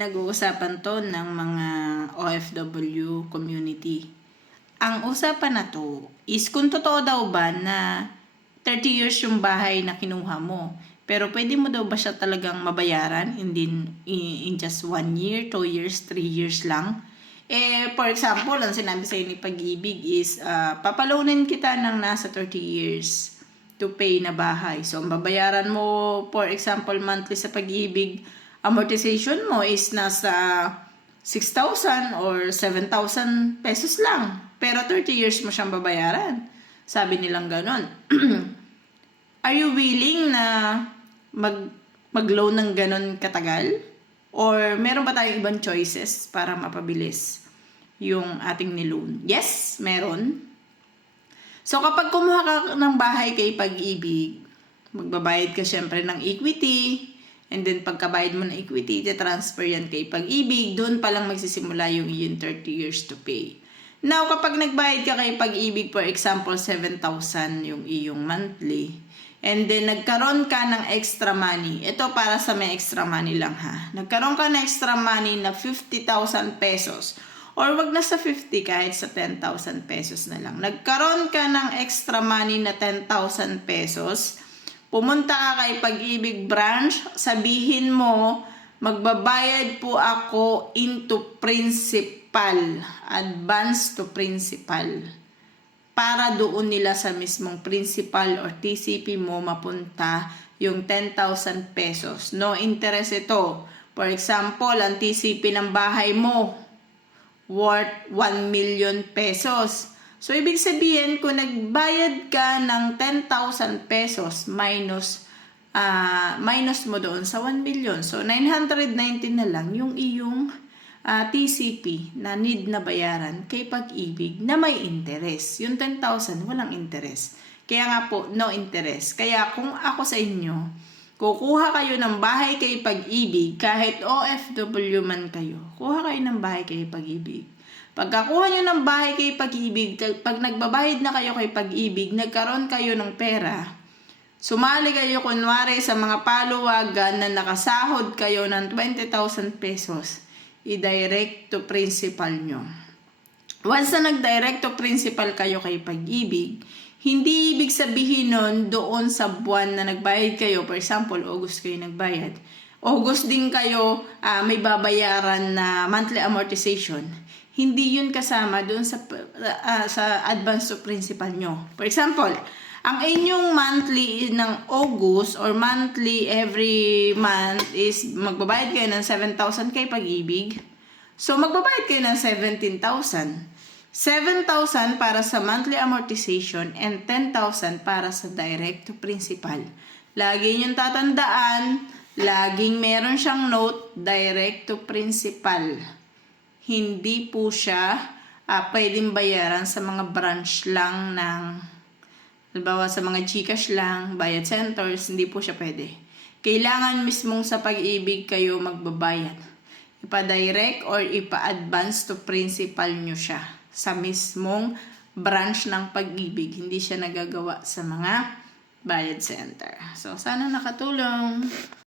Nag-uusapan to ng mga OFW community. Ang usapan na to is kung totoo daw ba na 30 years yung bahay na kinuha mo. Pero pwede mo daw ba siya talagang mabayaran in, in, in just 1 year, 2 years, 3 years lang? Eh, for example, ang sinabi sa'yo ni Pag-ibig is, uh, papaloanin kita ng nasa 30 years to pay na bahay. So, ang babayaran mo, for example, monthly sa Pag-ibig, amortization mo is nasa 6,000 or 7,000 pesos lang. Pero 30 years mo siyang babayaran. Sabi nilang ganon. Are you willing na mag mag-loan ng ganon katagal? Or meron ba tayong ibang choices para mapabilis yung ating niloan? Yes, meron. So kapag kumuha ka ng bahay kay pag-ibig, magbabayad ka syempre ng equity, And then, pagkabayad mo ng equity, transfer yan kay pag-ibig, doon pa lang magsisimula yung iyong 30 years to pay. Now, kapag nagbayad ka kay pag-ibig, for example, 7,000 yung iyong monthly, and then nagkaroon ka ng extra money, ito para sa may extra money lang ha, nagkaroon ka ng extra money na 50,000 pesos, or wag na sa 50 kahit sa 10,000 pesos na lang. Nagkaroon ka ng extra money na 10,000 pesos, Pumunta ka kay Pag-ibig branch, sabihin mo, magbabayad po ako into principal, advance to principal. Para doon nila sa mismong principal or TCP mo mapunta yung 10,000 pesos. No interest ito. For example, ang TCP ng bahay mo worth 1 million pesos So, ibig sabihin, kung nagbayad ka ng 10,000 pesos minus, uh, minus mo doon sa 1 million. So, 919 na lang yung iyong uh, ah, TCP na need na bayaran kay pag-ibig na may interest. Yung 10,000, walang interest. Kaya nga po, no interest. Kaya kung ako sa inyo, kukuha kayo ng bahay kay pag-ibig, kahit OFW man kayo, kuha kayo ng bahay kay pag-ibig Pagkakuha nyo ng bahay kay pag-ibig, pag nagbabayad na kayo kay pag-ibig, nagkaroon kayo ng pera, sumali kayo kunwari sa mga paluwagan na nakasahod kayo ng 20,000 pesos, i-direct to principal nyo. Once na nag-direct to principal kayo kay pag-ibig, hindi ibig sabihin nun doon sa buwan na nagbayad kayo, for example, August kayo nagbayad, August din kayo uh, may babayaran na monthly amortization hindi yun kasama doon sa uh, sa advance to principal nyo. For example, ang inyong monthly ng August or monthly every month is magbabayad kayo ng 7,000 kay pag-ibig. So, magbabayad kayo ng 17,000. 7,000 para sa monthly amortization and 10,000 para sa direct to principal. Lagi niyong tatandaan, laging meron siyang note, direct to principal hindi po siya uh, pwedeng bayaran sa mga branch lang ng halimbawa sa mga Gcash lang, bayad centers, hindi po siya pwede. Kailangan mismong sa pag-ibig kayo magbabayad. Ipa-direct or ipa-advance to principal nyo siya sa mismong branch ng pag-ibig. Hindi siya nagagawa sa mga bayad center. So, sana nakatulong.